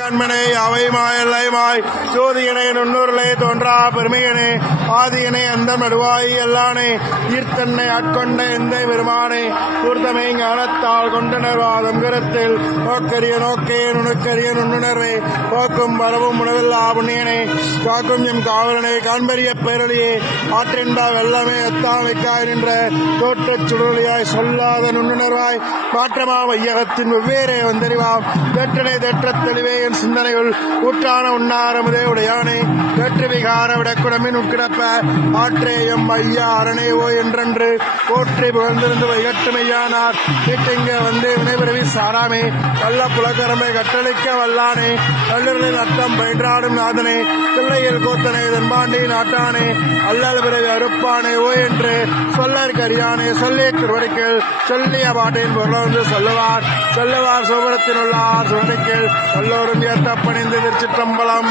கண்மனை அவைமாய் எல்லைமாய் ஜோதியனை நுண்ணுருளை தோன்றா பெருமையனே ஆதியனை அந்த நடுவாய் எல்லானே ஈர்த்தன்னை ஆட்கொண்ட எந்த பெருமானே கூர்த்தமை ஞானத்தால் கொண்டனர்வாதம் கருத்தில் நோக்கரிய நோக்கே நுணுக்கரிய நுண்ணுணர்வே போக்கும் வரவும் உணவில்லா புண்ணியனே காக்கும் எம் காவலனை காண்பரிய பேரொழியே ஆற்றின்பா வெள்ளமே எத்தாமைக்காய் நின்ற தோற்றச் சுடொலியாய் சொல்லாத நுண்ணுணர்வாய் மாற்றமா வையகத்தின் வெவ்வேறே வந்தறிவாம் தேற்றனை தேற்றத் தெளிவே சிந்தனைகள் ஊற்றான உண்ணாரமுதே உடையானே வேற்று விகார விடக்குடமின் உட்கிடப்ப ஆற்றேயம் ஐயா அரணேவோ என்றென்று போற்றி புகழ்ந்திருந்து வைகட்டுமையானார் வீட்டிங்க வந்து வினைபிறவி சாராமே கள்ள புலக்கரமை கட்டளிக்க வல்லானே கல்லூரில் அர்த்தம் பயின்றாடும் நாதனே பிள்ளையில் கூத்தனை தென்பாண்டி நாட்டானே அல்லல் பிறவி அறுப்பானே ஓ என்று சொல்லற்கரியானே சொல்லிய திருவடிக்கில் சொல்லிய பாட்டின் பொருளந்து சொல்லுவார் சொல்லுவார் சோபரத்தில் உள்ளார் சுவடிக்கில் எல்லோரும் ஏற்ற பணிந்து திருச்சிற்றம்பலம்.